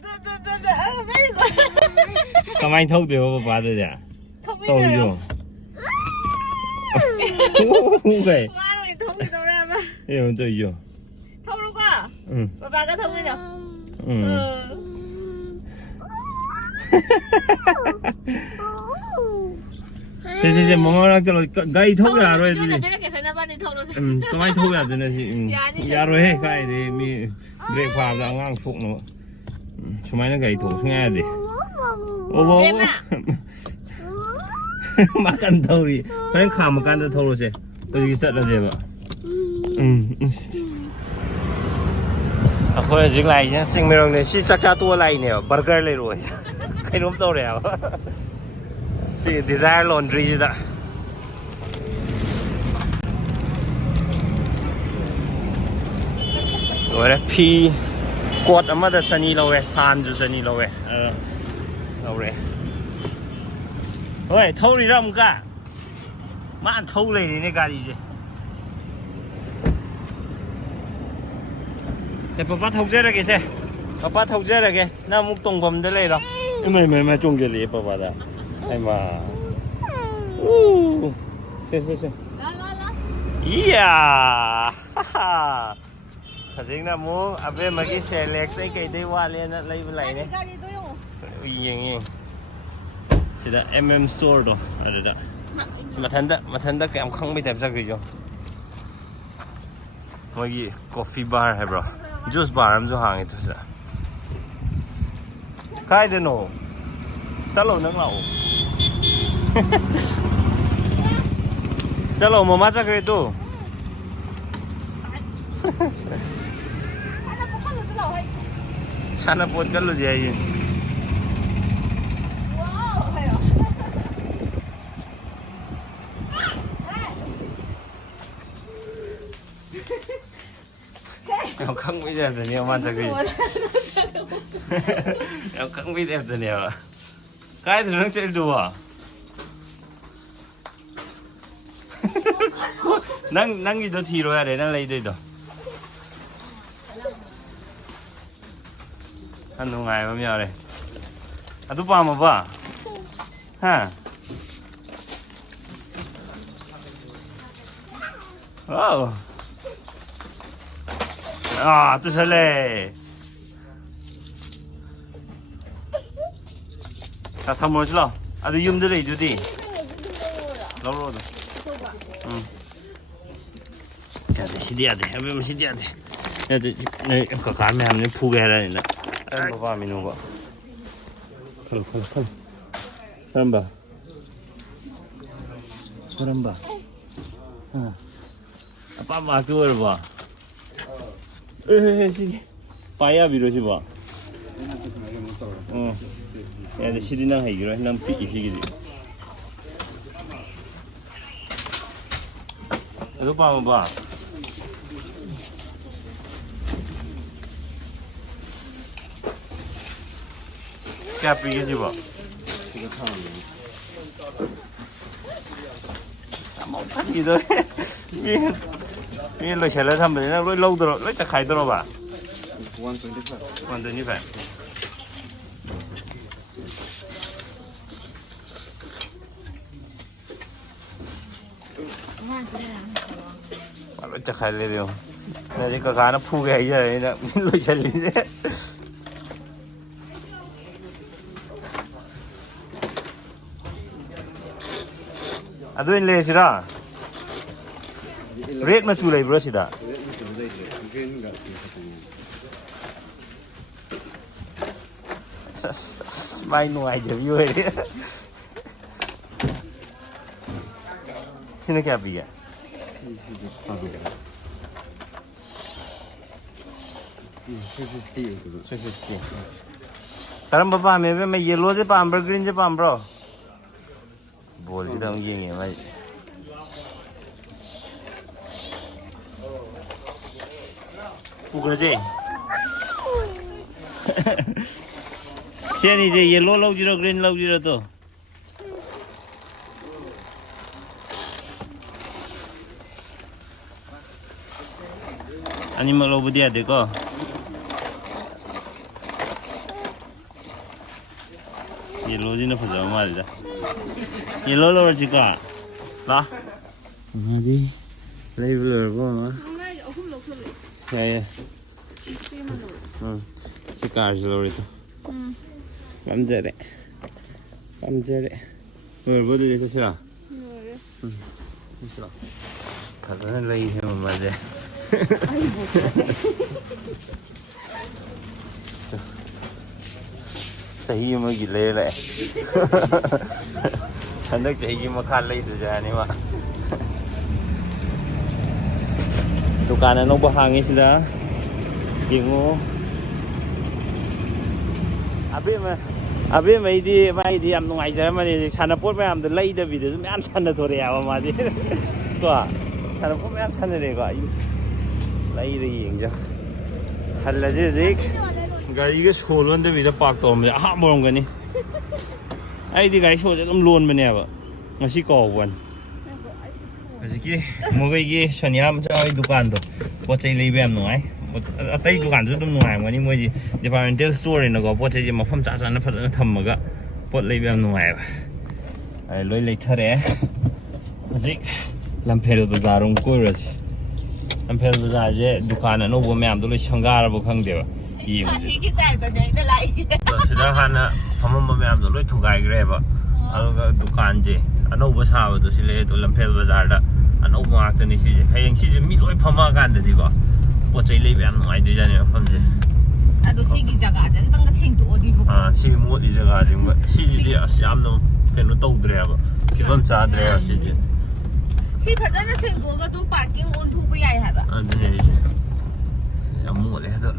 빨리 가. 가만히 턱대요 봐도 돼. 통미녀요. 오케이. 마루이 통미녀라 봐. 예, 또 이요. 통루가. 응. 바바가 통미녀. 응. thế mong đang cho gây thuốc là rồi gì cái thuốc là gì ya rồi hết cái thì mi để phàm ra ngang phục nó chúng mày nó gây thuốc nghe gì ô bố mà cần thâu đi phải khám một cần thâu rồi chứ tôi sợ là gì vậy hồi trước này nhá sinh viên này chỉ chắc chắn tua này nè burger này rồi cái đúng tôi rồi si Desire Laundry chứ đã rồi đấy phi quạt ở mặt sunny lâu về san cho sunny lâu về lâu đấy ôi thâu đi đâu cả mà ăn thâu này này cái gì chứ sẽ bắt thâu chết rồi kìa sẽ bắt thâu chết rồi kìa nó muốn tung bầm đấy rồi mày trông cái gì bà đã em mà xem iya thật sự là muốn à bên mà cái xe lẹt cái đây qua lên lấy bên này này yên thì là store đó ở đây đó mà thân đó cái em không biết làm sao cái gì mọi gì coffee bar hay bro juice bar em cho hàng ấy thôi cái đấy nó sao lâu nắng lẩu sao lâu mà mát ra cái tu sana pun kan lu gì vậy em không biết đẹp gì nhiều mát ra cái em không biết đẹp gì nhiều cái thì nó chơi đùa năng gì đó thì rồi để nó lấy đây rồi ăn đồ ngày bao nhiêu đây à tụi ba mà ba ha oh à tôi sẽ lấy 다 먹었어? 아주 힘들어 이주디. 너로도. 응. 야, 시디야 돼. 해보면 시디야 돼. 야, 네, 그 가면 하면 푸게 해라 이제. 뭐 봐, 미는 거. 그럼 그럼 봐. 그럼 봐. 응. 아빠 막 그걸 봐. 에헤, 시디. 빠야 미로시 봐. 응. 야, 시리나 해기로 난 피기. 이거 봐. क्या पीके जी बा 이거 이 러시아를 하면 왜 로드로 왜 가이드로 봐 125 จะขายเร็วๆนี่ก็การพูดแก่ใหญ่นะลุยเฉลี่ยอะด้วยเลยสิล่ะเรทมาสู่เลยบรอสิดาไม่หน่วยจะอยู่เลยที่นี่แกปีอ่ะ다른 거 봐면 왜 옐로즈 밤브로 그린즈 밤브로 뭘 지금 얘기해 말 그러지 시안이 이제 옐로 로지로 그린 로지로 또 아니면 로브 돼야 되고 ꯌꯦꯜꯂꯣꯁꯤꯅ ꯐꯖꯕ ꯃꯥꯜꯂꯤꯗ yellow ꯂꯧꯔꯁꯤꯀꯣ ꯂꯥꯛ ꯃꯥꯗꯤ ꯂꯩꯕ ꯂꯣꯏꯔꯕꯣ ꯑꯃ ꯑꯍꯨꯝ ꯂꯧꯁꯜꯂꯦ ꯌꯥꯏꯌꯦ ꯁꯤ ꯑꯃ ꯂꯧꯔꯦ ꯁꯤ ꯀꯥꯔꯁꯤ ꯂꯧꯔꯤꯗꯣ ꯄꯥꯝꯖꯔꯦ ꯂꯣꯏꯔꯕꯣ ꯑꯗꯨꯗꯤ ꯆꯠꯁꯤꯔꯥ ꯂꯣꯏꯔꯦ ꯐꯖꯅ ꯂꯩꯍꯦ ꯃꯃꯜꯁꯦ ꯆꯍꯤ ꯑꯃꯒꯤ ꯂꯩꯔ ꯂꯥꯛꯑꯦ ꯍꯟꯗꯛ ꯆꯍꯤꯒꯤ ꯃꯈꯥ ꯂꯩꯗ꯭ꯔꯁꯨ ꯌꯥꯅꯤ ꯃꯥ ꯗꯨꯀꯥꯟ ꯑꯅꯧꯕ ꯍꯥꯡꯉꯤ ꯁꯤꯗ ꯌꯦꯡꯉꯨ ꯑꯕꯦꯝꯃꯩꯗꯤ ꯃꯥꯒꯤꯗꯤ ꯌꯥꯝ ꯅꯨꯡꯉꯥꯏꯖꯔꯝꯃꯅꯤ ꯁꯥꯟꯅꯄꯣꯠ ꯃꯌꯥꯝꯗꯣ ꯂꯩꯗꯕꯤꯗꯁꯨ ꯃꯌꯥꯝ ꯁꯥꯟꯅꯊꯣꯔꯛꯑꯦꯕ ꯃꯥꯗꯤ ꯀꯣ ꯁꯥꯟꯅꯄꯣꯠ ꯃꯌꯥꯝ ꯁꯥꯟꯅꯔꯦꯀꯣ ꯂꯩꯔ ꯌꯦꯡꯖ ꯍꯜꯂꯁꯤ ꯍꯧꯖꯤꯛ ꯒꯥꯔꯤꯒ ꯁꯣ ꯂꯣꯟꯗꯕꯤꯗ ꯄꯥꯔꯛ ꯇꯧꯔꯝꯕꯁꯦ ꯑꯍꯥꯟꯕ ꯑꯣꯏꯔꯝꯒꯅꯤ ꯑꯩꯗꯤ ꯒꯥꯔꯤ ꯁꯣꯁꯦ ꯑꯗꯨꯝ ꯂꯣꯟꯕꯅꯦꯕ ꯉꯁꯤ ꯀꯥꯎꯕꯅꯤ ꯍꯧꯖꯤꯛꯀꯤ ꯃꯣꯏꯒꯤ ꯁꯣꯅꯤꯌꯥ ꯃꯆꯥ ꯍꯣꯏ ꯗꯨꯀꯥꯟꯗꯣ ꯄꯣꯠ ꯆꯩ ꯂꯩꯕ ꯌꯥꯝ ꯅꯨꯡꯉꯥꯏ ꯑꯇꯩ ꯗꯨꯀꯥꯟꯗꯁꯨ ꯑꯗꯨꯝ ꯅꯨꯡꯉꯥꯏꯔꯝꯒꯅꯤ ꯃꯣꯏꯗꯤ ꯗꯤꯄꯥꯔꯠꯃꯦꯟꯇꯦꯜ ꯁ꯭ꯇꯣꯔꯅꯤꯅꯀꯣ ꯄꯣꯠ ꯆꯩꯁꯦ ꯃꯐꯝ ꯆꯥꯅ ꯐꯖꯅ ꯊꯝꯃꯒ ꯄꯣꯠ ꯂꯩꯕ ꯌꯥꯝ ꯅꯨꯡꯉꯥꯏꯑꯕ ꯂꯣꯏ ꯂꯩꯊꯔꯛꯑꯦ ꯍꯧꯖꯤꯛ ꯂꯝꯐꯦꯜ ꯕꯖꯥꯔ ꯀꯣꯏꯔꯨꯔꯁꯤ ꯂꯝꯐꯦꯜ ꯕꯖꯥꯔꯁꯦ ꯗꯨꯀꯥꯟ ꯑꯅꯧꯕ ꯃꯌꯥꯝꯗꯣ ꯂꯣꯏ ꯁꯪꯒꯥꯔꯕ ꯈꯪꯗꯦꯕ ꯁꯤꯗ ꯍꯥꯟꯅ ꯐꯝꯃꯝꯕ ꯃꯌꯥꯝꯗꯣ ꯂꯣꯏ ꯊꯨꯒꯥꯏꯈ꯭ꯔꯦꯕ ꯑꯗꯨꯒ ꯗꯨꯀꯥꯟꯁꯦ ꯑꯅꯧꯕ ꯁꯥꯕꯗꯣ ꯁꯤ ꯂꯩ ꯑꯗꯣ ꯂꯝꯐꯦꯜ ꯕꯖꯥꯔꯗ ꯑꯅꯧꯕ ꯉꯥꯛꯇꯅꯤ ꯁꯤꯁꯦ ꯍꯌꯦꯡ ꯁꯤꯁꯦ ꯃꯤ ꯂꯣꯏ ꯐꯝꯃꯛꯑꯀꯥꯟꯗꯗꯤꯀꯣ ꯄꯣꯠ ꯆꯩ ꯂꯩꯕ ꯌꯥꯝ ꯅꯨꯡꯉꯥꯏꯗꯣꯏꯖꯥꯠꯅꯤ ꯃꯐꯝꯁꯦ ꯑꯗꯣ ꯁꯤꯒꯤ ꯖꯒꯥꯁꯦ ꯑꯝꯇꯪꯒ ꯁꯦꯡꯗꯣꯛꯑꯗꯤꯕꯀꯣ ꯁꯤ ꯃꯣꯠꯂꯤ ꯖꯒꯥꯁꯤꯡꯕ ꯁꯤꯁꯤꯗꯤ ꯑꯁ ꯌꯥꯝꯅ ꯀꯩꯅꯣ ꯇꯧꯗ꯭ꯔꯦꯕ ꯐꯤꯕꯝ ꯆꯥꯗ꯭ꯔꯦꯕ ꯁꯤꯁꯦ ꯁꯤ ꯐꯖꯅ ꯁꯦꯡꯗꯣꯛꯑꯒ ꯑꯗꯨꯝ ꯄꯥꯔꯀꯤꯡ ꯑꯣꯟꯊꯣꯛꯄ ꯌꯥꯏ ꯍꯥꯏꯕ ꯑꯗꯨꯅꯦ ꯑꯩꯁꯦ ꯌꯥꯝ ꯃꯣꯠꯂꯦ ꯑꯗꯣ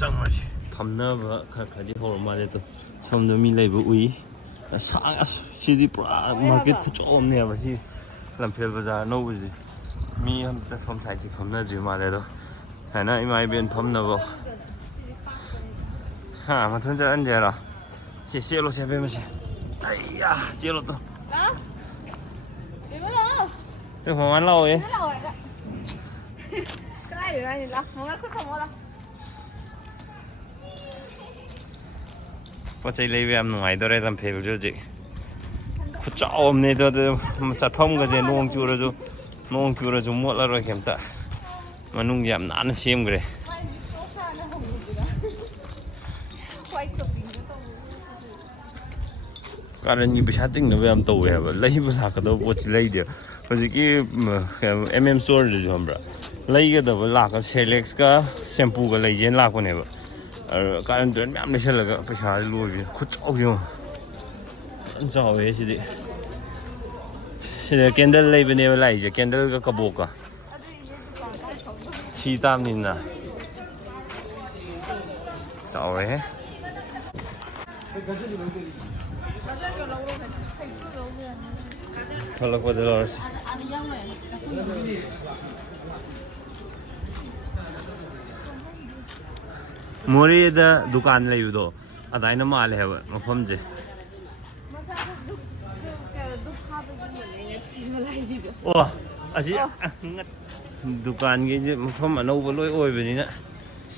ꯆꯪꯉꯁꯤ ꯐꯝꯅꯕ ꯈꯔꯗꯤ ꯍꯧꯔ ꯃꯥꯜꯂꯦ ꯑꯗꯣ ꯁꯣꯝꯗ ꯃꯤ ꯂꯩꯕ ꯎꯏ ꯑꯁ ꯁꯤꯗꯤ ꯄꯨꯔꯥ ꯃꯥꯔꯀꯦꯠ ꯈꯨꯆꯧꯑꯝꯅꯦꯕ ꯁꯤ ꯂꯝꯐꯦꯜ ꯕꯖꯥꯔ ꯑꯅꯧꯕꯁꯤ ꯃꯤ ꯑꯃꯇ ꯁꯣꯝ ꯁꯥꯏꯗꯇꯤ ꯐꯝꯅꯗ꯭ꯔꯤ ꯃꯥꯜꯂꯦ ꯑꯗꯣ ꯁꯨꯃꯥꯏꯅ ꯏꯃꯥ ꯏꯕꯦꯟ ꯐꯝꯅꯕ ꯃꯊꯟ ꯆꯠꯍꯟꯁꯦ ꯍꯥꯏꯔꯣ ꯁꯤ ꯆꯦꯜꯂꯣꯁꯦ ꯑꯕꯦꯝꯃꯁꯦ ꯑꯩꯌꯥ ꯆꯦꯜꯂꯣ ꯇꯣ ꯃꯃꯥꯟ ꯂꯥꯛꯑꯣꯌꯦ ꯄꯣꯠ ꯆꯩ ꯂꯩꯕ ꯌꯥꯝ ꯅꯨꯡꯉꯥꯏꯗꯧꯔꯦ ꯂꯝꯐꯦꯜꯁꯨ ꯍꯧꯖꯤꯛ ꯈꯨꯆꯥꯎ ꯑꯃꯅꯦ ꯑꯗꯨ ꯆꯠꯐꯝꯒꯁꯦ ꯅꯣꯡ ꯆꯨꯔꯁꯨ ꯃꯣꯠꯂꯔꯣꯏ ꯀꯩꯝꯇ ꯃꯅꯨꯡꯁꯦ ꯌꯥꯝ ꯅꯥꯟꯅ ꯁꯦꯝꯈ꯭ꯔꯦ ꯀꯥꯔꯟꯒꯤ ꯄꯩꯁꯥ ꯇꯤꯡꯅꯕ ꯌꯥꯝ ꯇꯧꯋꯦ ꯍꯥꯏꯕ ꯂꯩꯕ ꯂꯥꯛꯀꯗꯕ ꯄꯣꯠꯁꯤ ꯂꯩꯗꯦ ꯍꯧꯖꯤꯛꯀꯤ MM ꯁ꯭ꯇꯣꯔꯗꯁꯨ ꯈꯪꯕ꯭ꯔꯥ ꯂꯩꯒꯗꯕ ꯂꯥꯛꯀ ꯁꯦꯔꯦꯂꯦꯛꯁꯀ ꯁꯦꯝꯄꯨꯒ ꯂꯩꯁꯦꯅ ꯂꯥꯛꯄꯅꯦꯕ ꯀꯥꯔꯟ ꯇꯨꯔꯟ ꯃꯌꯥꯝ ꯂꯩꯁꯜꯂꯒ ꯄꯩꯁꯥꯁꯦ ꯂꯣꯏꯕꯤ ꯈꯨꯠꯆꯥꯎꯁꯦ ꯌꯥꯝ ꯆꯥꯎꯋꯦ ꯁꯤꯗ ꯀꯦꯟꯗꯜ ꯂꯩꯕꯅꯦꯕ ꯂꯥꯛꯏꯁꯦ ꯀꯦꯟꯗꯜꯒ ꯀꯕꯣꯛꯀ ꯁꯤ ꯇꯥꯕꯅꯤꯅ ꯆꯥꯎꯋꯦꯍꯦ ꯊꯣꯛꯂꯛꯄꯗ ꯂꯧꯔꯁꯤ ꯃꯣꯔꯦꯗ ꯗꯨꯀꯥꯟ ꯂꯩꯕꯗꯣ ꯑꯗꯨꯃꯥꯏꯅ ꯃꯥꯜꯂꯦ ꯍꯥꯏꯕ ꯃꯐꯝꯁꯦ ꯑꯣ ꯑꯁꯤ ꯗꯨꯀꯥꯟꯒꯤꯁꯦ ꯃꯐꯝ ꯑꯅꯧꯕ ꯂꯣꯏ ꯑꯣꯏꯕꯅꯤꯅ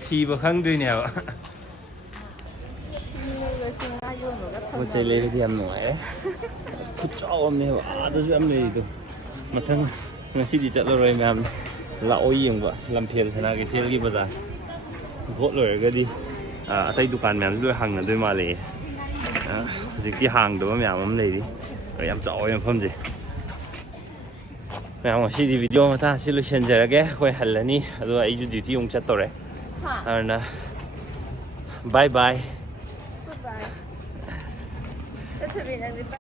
ꯊꯤꯕ ꯈꯪꯗꯣꯏꯅꯦꯕ ꯄꯣꯠ ꯆꯩ ꯂꯩꯕꯗꯤ ꯌꯥꯝ ꯅꯨꯡꯉꯥꯏꯔꯦ ꯈꯨꯠꯆꯥꯎ ꯑꯃꯅꯦꯕ ꯑꯥꯗꯁꯨ ꯌꯥꯝ ꯂꯩꯔꯤꯗꯣ ꯃꯊꯪ ꯉꯁꯤꯗꯤ ꯆꯠꯂꯔꯣꯏ ꯃꯌꯥꯝ ꯂꯥꯛꯑꯣ ꯌꯦꯡꯕ ꯂꯝꯐꯦꯜ ꯁꯅꯥꯀꯩꯊꯦꯜꯒꯤ ꯕꯖꯥꯔ ꯚꯣꯠ ꯂꯣꯏꯔꯒꯗꯤ ꯑꯇꯩ ꯗꯨꯀꯥꯟ ꯃꯌꯥꯝꯁꯨ ꯂꯣꯏ ꯍꯥꯡꯅꯗꯣꯏ ꯃꯥꯜꯂꯦ ꯍꯧꯖꯤꯛꯇꯤ ꯍꯥꯡꯗꯕ ꯃꯌꯥꯝ ꯑꯃ ꯂꯩꯔꯤ ꯌꯥꯝ ꯆꯥꯎꯋꯦ ꯃꯐꯝꯁꯦ ꯃꯌꯥꯝ ꯉꯁꯤꯗꯤ ꯚꯤꯗꯤꯑꯣ ꯃꯇꯥꯡ ꯑꯁꯤ ꯂꯣꯏꯁꯤꯟꯖꯔꯒꯦ ꯑꯩꯈꯣꯏ ꯍꯜꯂꯅꯤ ꯑꯗꯨꯒ ꯑꯩꯁꯨ ꯗ꯭ꯌꯨꯇꯤ ꯑꯃꯨꯛ ꯆꯠꯇꯧꯔꯦ ꯑꯗꯨꯅ ꯕꯥꯏ ꯕꯥꯏ